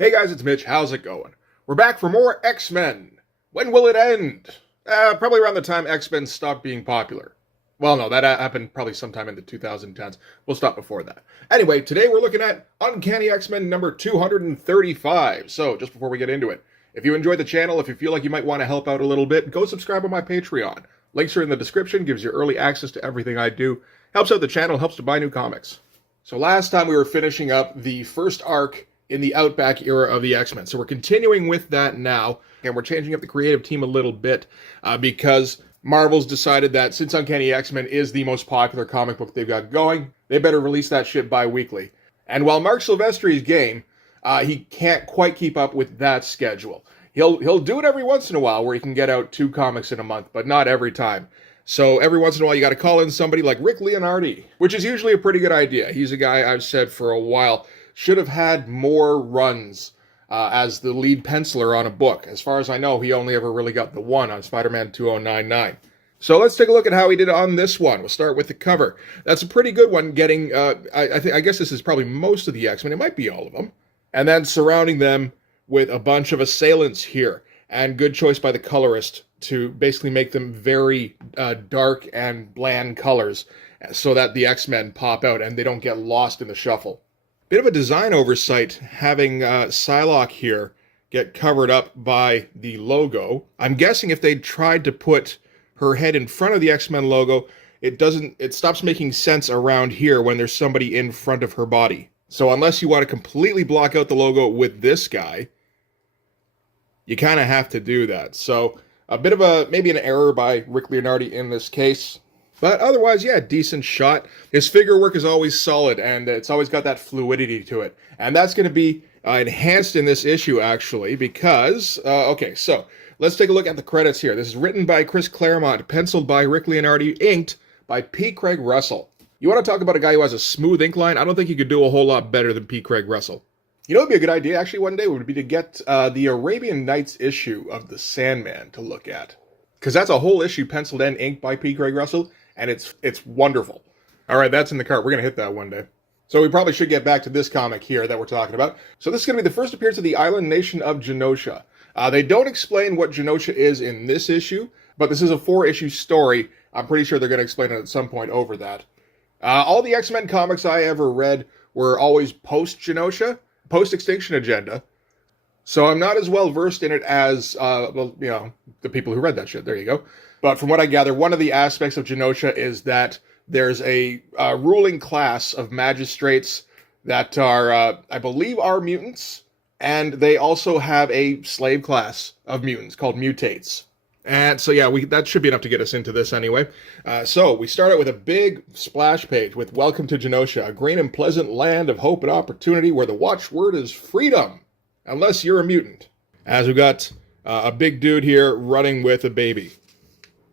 Hey guys, it's Mitch. How's it going? We're back for more X-Men. When will it end? Probably around the time X-Men stopped being popular. Well, no, that happened probably sometime in the 2010s. We'll stop before that. Anyway, today we're looking at Uncanny X-Men number 235. So, just before we get into it, if you enjoyed the channel, if you feel like you might want to help out a little bit, go subscribe on my Patreon. Links are in the description, gives you early access to everything I do. Helps out the channel, helps to buy new comics. So last time we were finishing up the first arc in the Outback era of the X-Men. So we're continuing with that now, and we're changing up the creative team a little bit because Marvel's decided that since Uncanny X-Men is the most popular comic book they've got going, they better release that shit bi-weekly. And while Mark Silvestri's game, he can't quite keep up with that schedule. He'll do it every once in a while where he can get out 2 comics in a month, but not every time. So every once in a while you got to call in somebody like Rick Leonardi, which is usually a pretty good idea. He's a guy I've said for a while should have had more runs as the lead penciler on a book. As far as I know, he only ever really got the one on Spider-Man 2099. So let's take a look at how he did on this one. We'll start with the cover. That's a pretty good one, getting, I guess this is probably most of the X-Men. It might be all of them. And then surrounding them with a bunch of assailants here. And good choice by the colorist to basically make them very dark and bland colors so that the X-Men pop out and they don't get lost in the shuffle. Bit of a design oversight having Psylocke here get covered up by the logo. I'm guessing if they tried to put her head in front of the X-Men logo, it stops making sense around here when there's somebody in front of her body. So unless you want to completely block out the logo with this guy, you kind of have to do that. So a bit of maybe an error by Rick Leonardi in this case. But otherwise, yeah, decent shot. His figure work is always solid, and it's always got that fluidity to it. And that's going to be enhanced in this issue, actually, because, okay, so let's take a look at the credits here. This is written by Chris Claremont, penciled by Rick Leonardi, inked by P. Craig Russell. You want to talk about a guy who has a smooth ink line? I don't think you could do a whole lot better than P. Craig Russell. You know what would be a good idea, actually, one day, would be to get the Arabian Nights issue of The Sandman to look at. Because that's a whole issue penciled and inked by P. Craig Russell, and it's wonderful. All right, that's in the cart. We're going to hit that one day. So we probably should get back to this comic here that we're talking about. So this is going to be the first appearance of the island nation of Genosha. They don't explain what Genosha is in this issue, but this is a 4-issue story. I'm pretty sure they're going to explain it at some point over that. All the X-Men comics I ever read were always post-Genosha, post-Extinction Agenda. So I'm not as well versed in it as, the people who read that shit. There you go. But from what I gather, one of the aspects of Genosha is that there's a ruling class of magistrates that are, I believe, are mutants. And they also have a slave class of mutants called mutates. And so, yeah, that should be enough to get us into this anyway. So we start out with a big splash page with Welcome to Genosha, a green and pleasant land of hope and opportunity where the watchword is freedom, unless you're a mutant. As we got a big dude here running with a baby.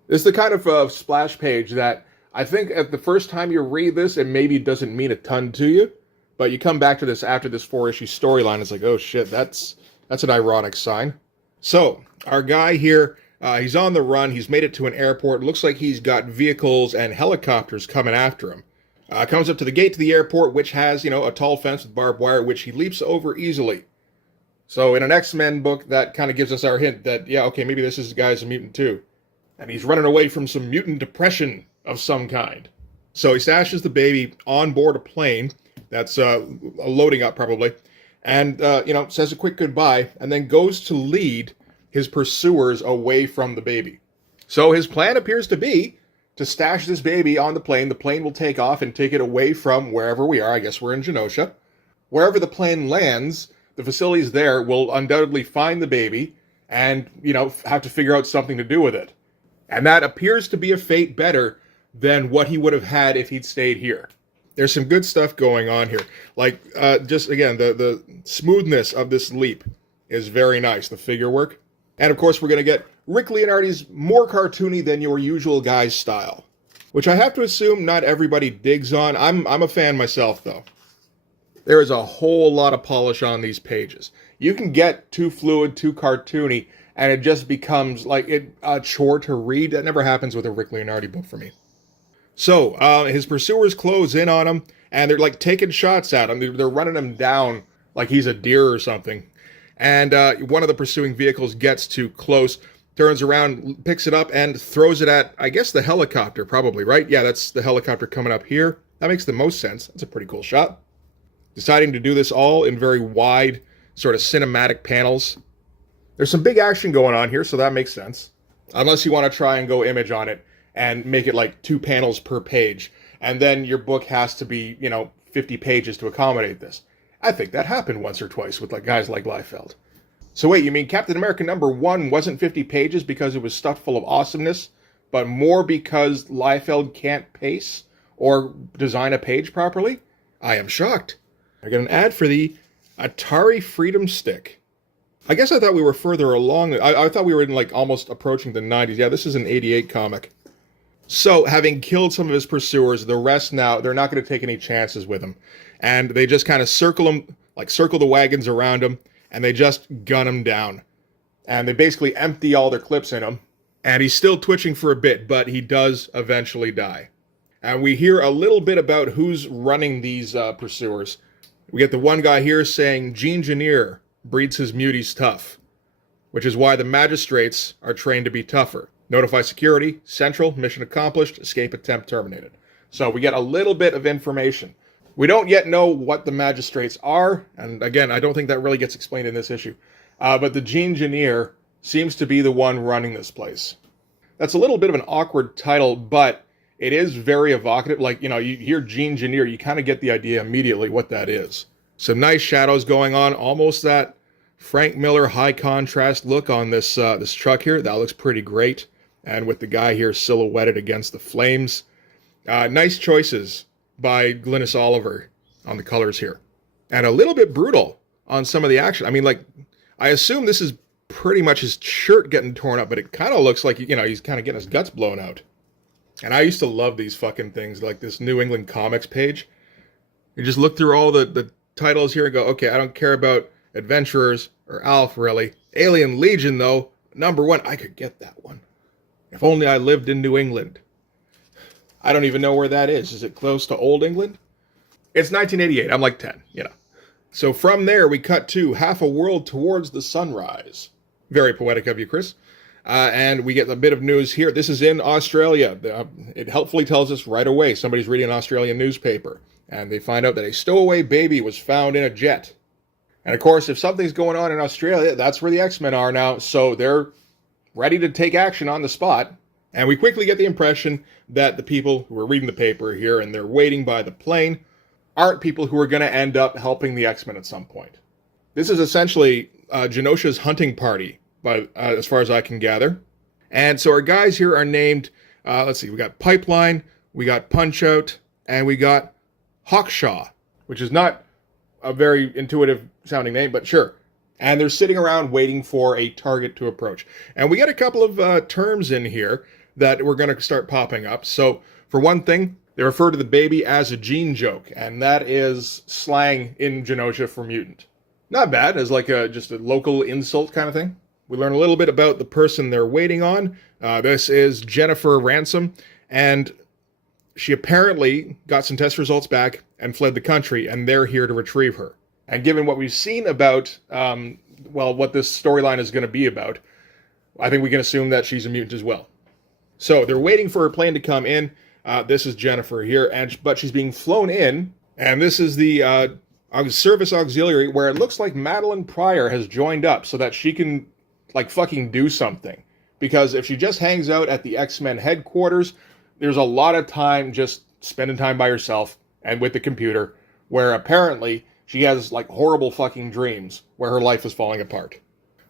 This is the kind of splash page that I think at the first time you read this, it maybe doesn't mean a ton to you. But you come back to this after this 4-issue storyline, it's like, oh shit, that's an ironic sign. So, our guy here, he's on the run, he's made it to an airport, looks like he's got vehicles and helicopters coming after him. Comes up to the gate to the airport, which has, a tall fence with barbed wire, which he leaps over easily. So in an X-Men book, that kind of gives us our hint that, yeah, okay, maybe this guy's a mutant too. And he's running away from some mutant depression of some kind. So he stashes the baby on board a plane that's loading up probably, and, says a quick goodbye, and then goes to lead his pursuers away from the baby. So his plan appears to be to stash this baby on the plane. The plane will take off and take it away from wherever we are. I guess we're in Genosha. Wherever the plane lands, the facilities there will undoubtedly find the baby and, have to figure out something to do with it. And that appears to be a fate better than what he would have had if he'd stayed here. There's some good stuff going on here. Like, just, again, the smoothness of this leap is very nice, the figure work. And, of course, we're going to get Rick Leonardi's more cartoony than your usual guy's style, which I have to assume not everybody digs on. I'm a fan myself, though. There is a whole lot of polish on these pages. You can get too fluid, too cartoony, and it just becomes like a chore to read. That never happens with a Rick Leonardi book for me. So his pursuers close in on him, and they're like taking shots at him. They're running him down like he's a deer or something. And one of the pursuing vehicles gets too close, turns around, picks it up, and throws it at, I guess, the helicopter, probably, right? Yeah, that's the helicopter coming up here. That makes the most sense. That's a pretty cool shot. Deciding to do this all in very wide, sort of cinematic panels. There's some big action going on here, so that makes sense. Unless you want to try and go image on it and make it like 2 panels per page. And then your book has to be, 50 pages to accommodate this. I think that happened once or twice with like guys like Liefeld. So wait, you mean Captain America #1 wasn't 50 pages because it was stuffed full of awesomeness, but more because Liefeld can't pace or design a page properly? I am shocked. I got an ad for the Atari Freedom Stick. I guess I thought we were further along. I thought we were in like almost approaching the 90s. Yeah, this is an 88 comic. So, having killed some of his pursuers, the rest now, they're not going to take any chances with him. And they just kind of circle him, like circle the wagons around him, and they just gun him down. And they basically empty all their clips in him. And he's still twitching for a bit, but he does eventually die. And we hear a little bit about who's running these pursuers. We get the one guy here saying, "Gene-gineer breeds his muties tough," which is why the magistrates are trained to be tougher. Notify security, central, mission accomplished, escape attempt terminated. So we get a little bit of information. We don't yet know what the magistrates are, and again, I don't think that really gets explained in this issue. But the Gene-gineer seems to be the one running this place. That's a little bit of an awkward title, but it is very evocative. Like, you hear Gene-gineer, you kind of get the idea immediately what that is. Some nice shadows going on, almost that Frank Miller high contrast look on this this truck here. That looks pretty great. And with the guy here silhouetted against the flames. Nice choices by Glynis Oliver on the colors here. And a little bit brutal on some of the action. I mean, like, I assume this is pretty much his shirt getting torn up, but it kind of looks like, he's kind of getting his guts blown out. And I used to love these fucking things, like this New England Comics page. You just look through all the titles here and go, okay, I don't care about Adventurers or Alf, really. Alien Legion, though, #1, I could get that one. If only I lived in New England. I don't even know where that is. Is it close to Old England? It's 1988. I'm like 10, So from there, we cut to Half a World Towards the Sunrise. Very poetic of you, Chris. And we get a bit of news here. This is in Australia. It helpfully tells us right away somebody's reading an Australian newspaper. And they find out that a stowaway baby was found in a jet. And of course, if something's going on in Australia, that's where the X-Men are now. So they're ready to take action on the spot. And we quickly get the impression that the people who are reading the paper here and they're waiting by the plane aren't people who are going to end up helping the X-Men at some point. This is essentially Genosha's hunting party, as far as I can gather. And so our guys here are named, let's see, we got Pipeline, we got Punch-Out, and we got Hawkshaw, which is not a very intuitive sounding name, but sure. And they're sitting around waiting for a target to approach. And we get a couple of terms in here that we're going to start popping up. So, for one thing, they refer to the baby as a gene joke, and that is slang in Genosha for mutant. Not bad, as like just a local insult kind of thing. We learn a little bit about the person they're waiting on. This is Jennifer Ransom, and she apparently got some test results back and fled the country, and they're here to retrieve her. And given what we've seen about, what this storyline is going to be about, I think we can assume that she's a mutant as well. So they're waiting for her plane to come in. This is Jennifer here, but she's being flown in, and this is the service auxiliary where it looks like Madeline Pryor has joined up so that she can, fucking do something. Because if she just hangs out at the X-Men headquarters, there's a lot of time just spending time by herself and with the computer, where apparently she has, horrible fucking dreams where her life is falling apart.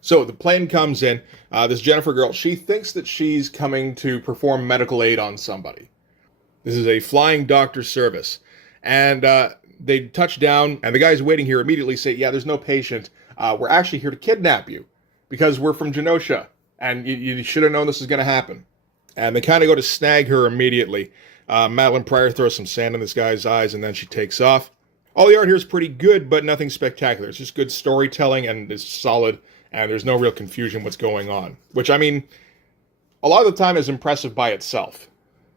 So the plane comes in. This Jennifer girl, she thinks that she's coming to perform medical aid on somebody. This is a flying doctor service. And they touch down, and the guys waiting here immediately say, yeah, there's no patient. We're actually here to kidnap you because we're from Genosha, and you should have known this was going to happen. And they kind of go to snag her immediately. Madeline Pryor throws some sand in this guy's eyes, and then she takes off. All the art here is pretty good, but nothing spectacular. It's just good storytelling, and it's solid, and there's no real confusion what's going on. Which, I mean, a lot of the time is impressive by itself.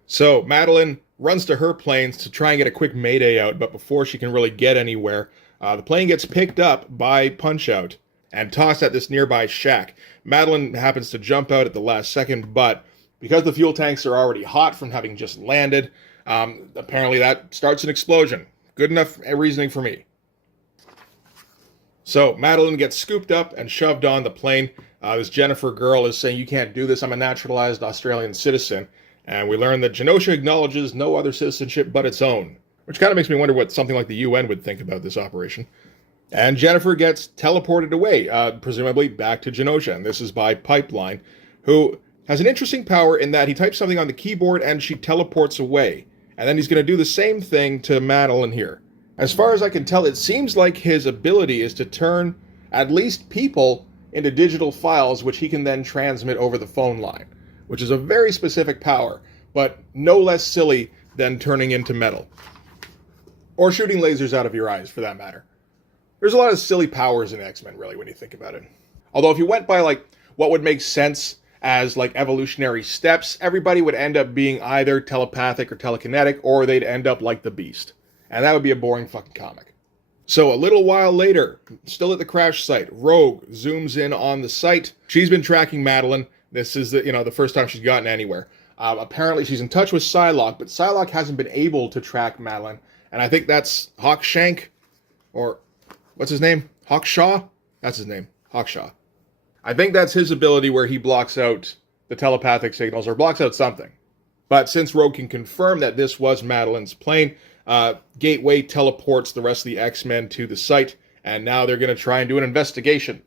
So, Madeline runs to her planes to try and get a quick mayday out, but before she can really get anywhere, The plane gets picked up by Punch-Out and tossed at this nearby shack. Madeline happens to jump out at the last second, but because the fuel tanks are already hot from having just landed, apparently that starts an explosion. Good enough reasoning for me. So Madeline gets scooped up and shoved on the plane. This Jennifer girl is saying, "You can't do this. I'm a naturalized Australian citizen." And we learn that Genosha acknowledges no other citizenship but its own, which kind of makes me wonder what something like the UN would think about this operation. And Jennifer gets teleported away, presumably back to Genosha, and this is by Pipeline, who has an interesting power in that he types something on the keyboard and she teleports away. And then he's going to do the same thing to Madeline here. As far as I can tell, it seems like his ability is to turn at least people into digital files, which he can then transmit over the phone line, which is a very specific power, but no less silly than turning into metal. Or shooting lasers out of your eyes, for that matter. There's a lot of silly powers in X-Men, really, when you think about it. Although if you went by, like, what would make sense as, like, evolutionary steps, everybody would end up being either telepathic or telekinetic, or they'd end up like the Beast. And that would be a boring fucking comic. So a little while later, still at the crash site, Rogue zooms in on the site. She's been tracking Madeline. This is the first time she's gotten anywhere. Apparently she's in touch with Psylocke, but Psylocke hasn't been able to track Madeline. And I think that's Hawkshank, or what's his name? Hawkshaw? That's his name. Hawkshaw. I think that's his ability where he blocks out the telepathic signals, or blocks out something. But since Rogue can confirm that this was Madeline's plane, Gateway teleports the rest of the X-Men to the site, and now they're going to try and do an investigation.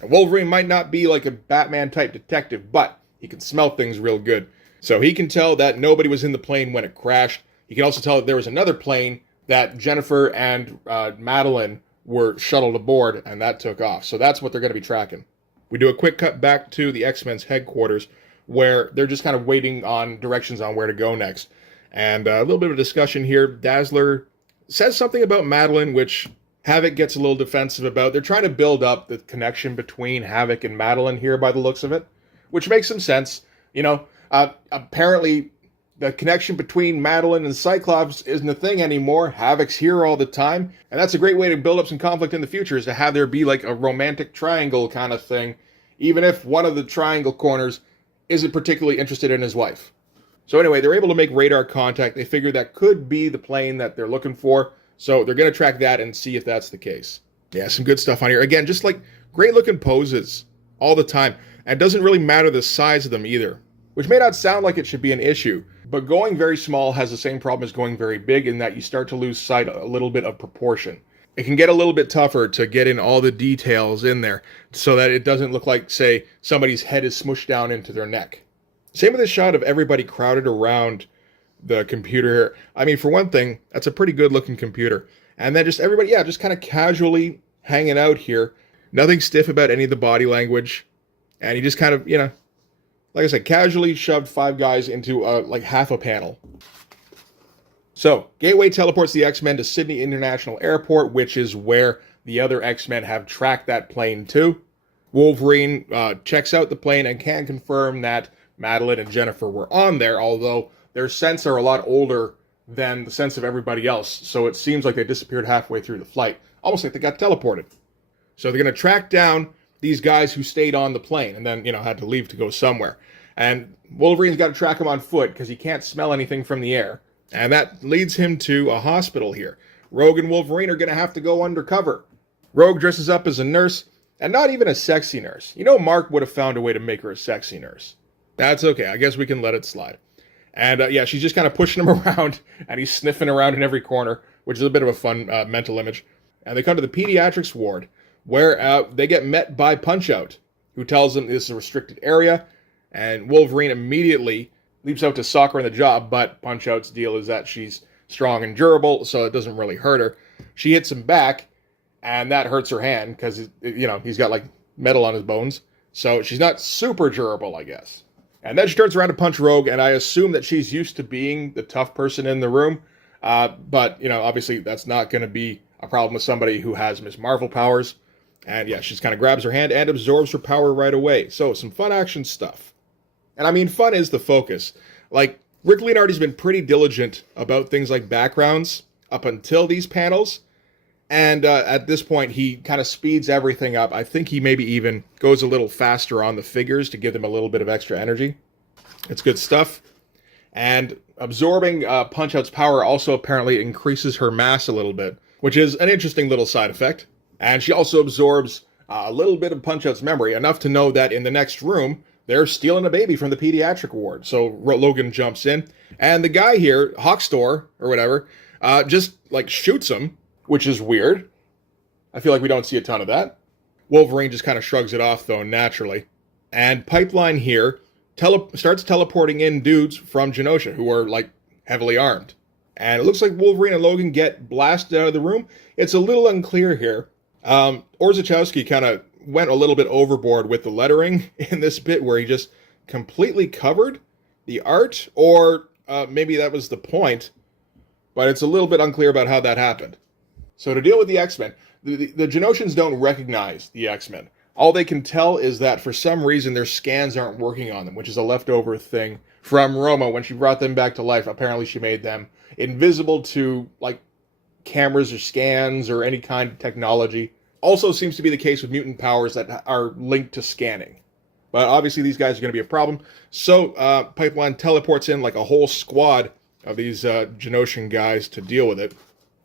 And Wolverine might not be like a Batman-type detective, but he can smell things real good. So he can tell that nobody was in the plane when it crashed. He can also tell that there was another plane that Jennifer and Madeline were shuttled aboard, and that took off. So that's what they're going to be tracking. We do a quick cut back to the X-Men's headquarters, where they're just kind of waiting on directions on where to go next. And a little bit of a discussion here. Dazzler says something about Madeline, which Havoc gets a little defensive about. They're trying to build up the connection between Havoc and Madeline here by the looks of it, which makes some sense. Apparently the connection between Madeline and Cyclops isn't a thing anymore. Havoc's here all the time, and that's a great way to build up some conflict in the future, is to have there be like a romantic triangle kind of thing, even if one of the triangle corners isn't particularly interested in his wife. So anyway, they're able to make radar contact. They figure that could be the plane that they're looking for. So they're going to track that and see if that's the case. Yeah, some good stuff on here. Again, just like great looking poses all the time. And it doesn't really matter the size of them either, which may not sound like it should be an issue. But going very small has the same problem as going very big, in that you start to lose sight a little bit of proportion. It can get a little bit tougher to get in all the details in there so that it doesn't look like, say, somebody's head is smushed down into their neck. Same with this shot of everybody crowded around the computer here. I mean, for one thing, that's a pretty good looking computer. And then just everybody, just kind of casually hanging out here. Nothing stiff about any of the body language. And he just kind of, like I said, casually shoved 5 guys into like half a panel. So, Gateway teleports the X-Men to Sydney International Airport, which is where the other X-Men have tracked that plane to. Wolverine checks out the plane and can confirm that Madeline and Jennifer were on there, although their scents are a lot older than the scents of everybody else, so it seems like they disappeared halfway through the flight, almost like they got teleported. So they're going to track down these guys who stayed on the plane and then, had to leave to go somewhere. And Wolverine's got to track them on foot because he can't smell anything from the air. And that leads him to a hospital here. Rogue and Wolverine are going to have to go undercover. Rogue dresses up as a nurse, and not even a sexy nurse. Mark would have found a way to make her a sexy nurse. That's okay. I guess we can let it slide. And she's just kind of pushing him around, and he's sniffing around in every corner, which is a bit of a fun mental image. And they come to the pediatrics ward, where they get met by Punch-Out, who tells them this is a restricted area. And Wolverine immediately leaps out to sock her in the jaw, but Punch-Out's deal is that she's strong and durable, so it doesn't really hurt her. She hits him back, and that hurts her hand, because, he's got, like, metal on his bones. So she's not super durable, I guess. And then she turns around to punch Rogue, and I assume that she's used to being the tough person in the room. But, obviously that's not going to be a problem with somebody who has Ms. Marvel powers. And she just kind of grabs her hand and absorbs her power right away. So some fun action stuff. And I mean, fun is the focus. Like, Rick Leonardi's been pretty diligent about things like backgrounds up until these panels. And at this point, he kind of speeds everything up. I think he maybe even goes a little faster on the figures to give them a little bit of extra energy. It's good stuff. And absorbing Punch-Out's power also apparently increases her mass a little bit, which is an interesting little side effect. And she also absorbs a little bit of Punch-Out's memory, enough to know that in the next room, they're stealing a baby from the pediatric ward. So Logan jumps in, and the guy here, Hawkstor, or whatever, just, like, shoots him, which is weird. I feel like we don't see a ton of that. Wolverine just kind of shrugs it off, though, naturally. And Pipeline here starts teleporting in dudes from Genosha, who are, like, heavily armed. And it looks like Wolverine and Logan get blasted out of the room. It's a little unclear here. Orzechowski kind of went a little bit overboard with the lettering in this bit, where he just completely covered the art, or maybe that was the point, but it's a little bit unclear about how that happened. So to deal with the X-Men, the Genoshans don't recognize the X-Men. All they can tell is that for some reason their scans aren't working on them, which is a leftover thing from Roma when she brought them back to life. Apparently she made them invisible to, like, cameras or scans or any kind of technology. Also seems to be the case with mutant powers that are linked to scanning. But obviously these guys are going to be a problem. So Pipeline teleports in like a whole squad of these Genoshan guys to deal with it.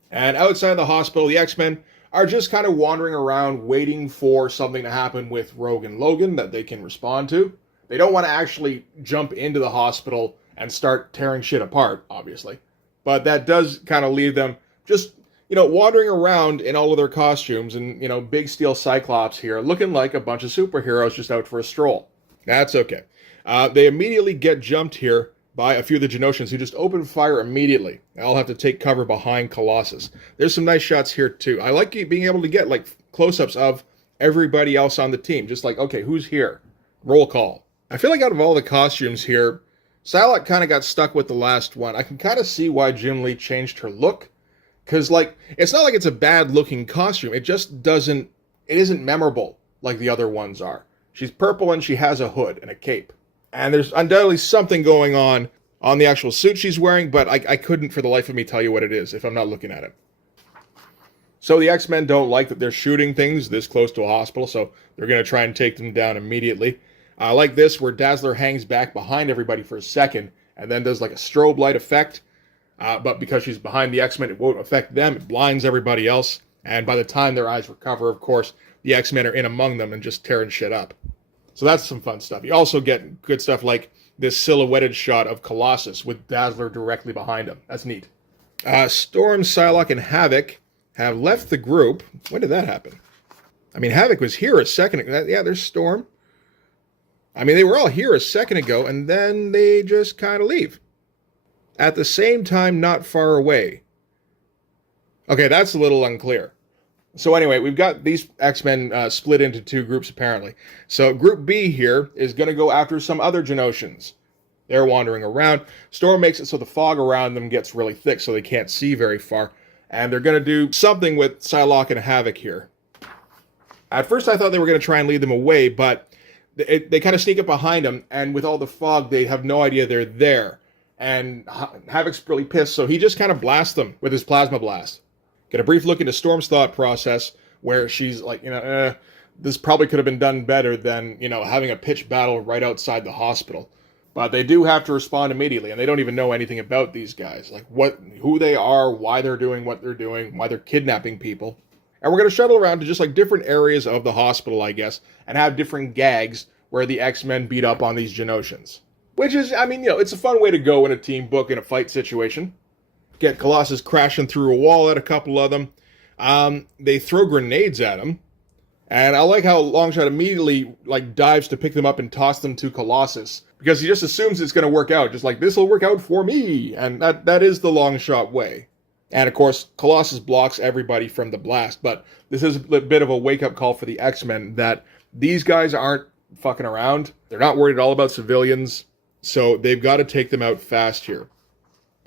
And outside the hospital, the X-Men are just kind of wandering around waiting for something to happen with Rogue and Logan that they can respond to. They don't want to actually jump into the hospital and start tearing shit apart, obviously. But that does kind of leave them just, wandering around in all of their costumes and, big steel Cyclops here, looking like a bunch of superheroes just out for a stroll. That's okay. They immediately get jumped here by a few of the Genoshans who just open fire immediately. I'll have to take cover behind Colossus. There's some nice shots here, too. I like being able to get, like, close-ups of everybody else on the team. Just like, okay, who's here? Roll call. I feel like out of all the costumes here, Psylocke kind of got stuck with the last one. I can kind of see why Jim Lee changed her look. Because, like, it's not like it's a bad-looking costume. It just isn't memorable like the other ones are. She's purple and she has a hood and a cape. And there's undoubtedly something going on the actual suit she's wearing, but I couldn't for the life of me tell you what it is if I'm not looking at it. So the X-Men don't like that they're shooting things this close to a hospital, so they're going to try and take them down immediately. I like this, where Dazzler hangs back behind everybody for a second, and then does like a strobe light effect. But because she's behind the X-Men, it won't affect them. It blinds everybody else. And by the time their eyes recover, of course, the X-Men are in among them and just tearing shit up. So that's some fun stuff. You also get good stuff like this silhouetted shot of Colossus with Dazzler directly behind him. That's neat. Storm, Psylocke, and Havoc have left the group. When did that happen? I mean, Havoc was here a second ago. Yeah, there's Storm. I mean, they were all here a second ago, and then they just kind of leave. At the same time, not far away. Okay, that's a little unclear. So anyway, we've got these X-Men split into two groups, apparently. So Group B here is going to go after some other Genoshans. They're wandering around. Storm makes it so the fog around them gets really thick so they can't see very far. And they're going to do something with Psylocke and Havoc here. At first I thought they were going to try and lead them away, but they kind of sneak up behind them, and with all the fog, they have no idea they're there. And Havoc's really pissed, so he just kind of blasts them with his plasma blast. Get a brief look into Storm's thought process, where she's like, this probably could have been done better than, having a pitched battle right outside the hospital. But they do have to respond immediately, and they don't even know anything about these guys. Like, who they are, why they're doing what they're doing, why they're kidnapping people. And we're going to shuttle around to just, like, different areas of the hospital, I guess, and have different gags where the X-Men beat up on these Genoshans. Which is, it's a fun way to go in a team book in a fight situation. Get Colossus crashing through a wall at a couple of them. They throw grenades at him. And I like how Longshot immediately dives to pick them up and toss them to Colossus. Because he just assumes it's going to work out. Just like, this will work out for me. And that is the Longshot way. And of course, Colossus blocks everybody from the blast. But this is a bit of a wake-up call for the X-Men that these guys aren't fucking around. They're not worried at all about civilians. So they've got to take them out fast here.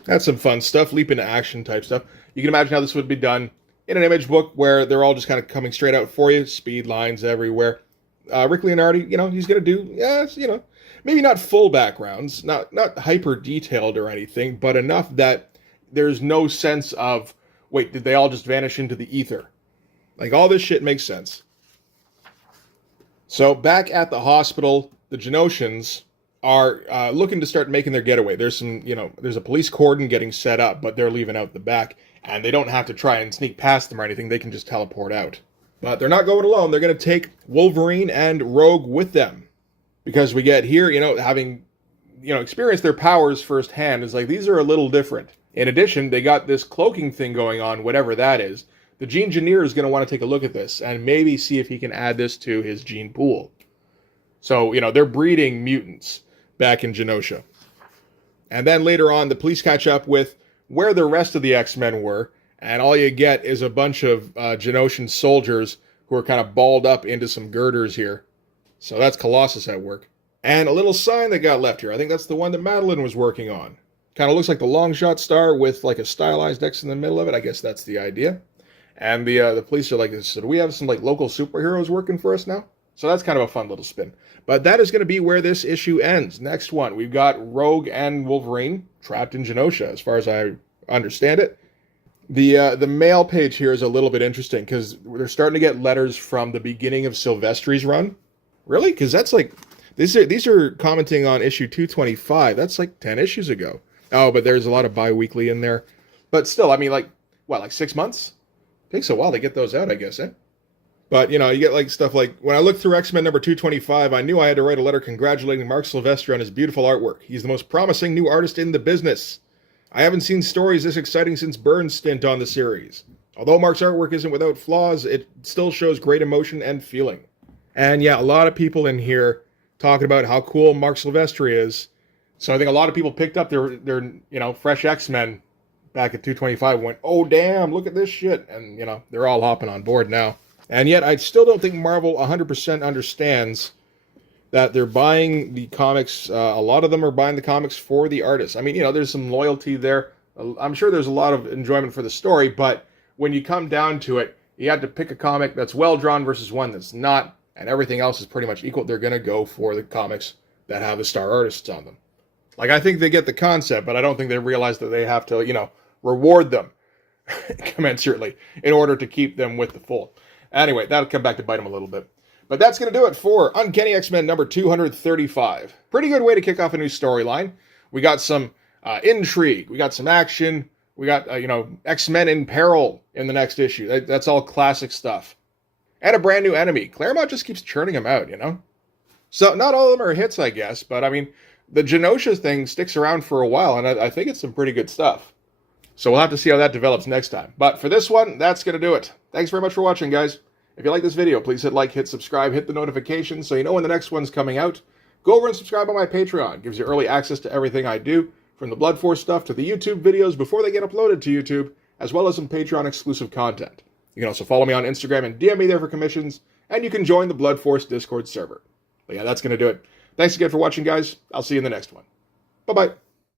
That's some fun stuff, leap into action type stuff. You can imagine how this would be done in an image book where they're all just kind of coming straight out for you, speed lines everywhere. Rick Leonardi, he's going to do, maybe not full backgrounds, not hyper detailed or anything, but enough that there's no sense of, Wait, did they all just vanish into the ether? Like, all this shit makes sense. So back at the hospital, the Genoshans are looking to start making their getaway. There's there's a police cordon getting set up, but they're leaving out the back, and they don't have to try and sneak past them or anything. They can just teleport out. But they're not going alone. They're going to take Wolverine and Rogue with them, because we get here, having experienced their powers firsthand, is like, these are a little different. In addition, they got this cloaking thing going on, whatever that is. The Gene Engineer is going to want to take a look at this and maybe see if he can add this to his gene pool. So, they're breeding mutants back in Genosha. And then later on, the police catch up with where the rest of the X-Men were, and all you get is a bunch of Genoshan soldiers who are kind of balled up into some girders here. So that's Colossus at work. And a little sign that got left here. I think that's the one that Madeline was working on. Kind of looks like the long shot star with like a stylized X in the middle of it. I guess that's the idea. And the police are like, so do we have some like local superheroes working for us now? So that's kind of a fun little spin. But that is going to be where this issue ends. Next one, we've got Rogue and Wolverine trapped in Genosha, as far as I understand it. The mail page here is a little bit interesting because they're starting to get letters from the beginning of Silvestri's run. Really? Because that's like, these are commenting on issue 225. That's like 10 issues ago. Oh, but there's a lot of bi-weekly in there. But still, I mean, like 6 months? Takes a while to get those out, I guess, eh? But, you get like stuff like, when I looked through X-Men number 225, I knew I had to write a letter congratulating Mark Silvestri on his beautiful artwork. He's the most promising new artist in the business. I haven't seen stories this exciting since Byrne's stint on the series. Although Mark's artwork isn't without flaws, it still shows great emotion and feeling. And yeah, a lot of people in here talking about how cool Mark Silvestri is. So I think a lot of people picked up their fresh X-Men back at 225 and went, oh damn, look at this shit. And, they're all hopping on board now. And yet I still don't think Marvel 100% understands that they're buying the comics. A lot of them are buying the comics for the artists. I mean, there's some loyalty there. I'm sure there's a lot of enjoyment for the story, but when you come down to it, you have to pick a comic that's well drawn versus one that's not, and everything else is pretty much equal. They're going to go for the comics that have the star artists on them. Like, I think they get the concept, but I don't think they realize that they have to, reward them commensurately in order to keep them with the fold. Anyway, that'll come back to bite them a little bit. But that's going to do it for Uncanny X-Men number 235. Pretty good way to kick off a new storyline. We got some intrigue. We got some action. We got, X-Men in peril in the next issue. That's all classic stuff. And a brand new enemy. Claremont just keeps churning them out, So not all of them are hits, I guess. But, I mean, the Genosha thing sticks around for a while, and I think it's some pretty good stuff. So we'll have to see how that develops next time. But for this one, that's going to do it. Thanks very much for watching, guys. If you like this video, please hit like, hit subscribe, hit the notifications so you know when the next one's coming out. Go over and subscribe on my Patreon. It gives you early access to everything I do, from the Blood Force stuff to the YouTube videos before they get uploaded to YouTube, as well as some Patreon exclusive content. You can also follow me on Instagram and DM me there for commissions, and you can join the Blood Force Discord server. But yeah, that's going to do it. Thanks again for watching, guys. I'll see you in the next one. Bye-bye.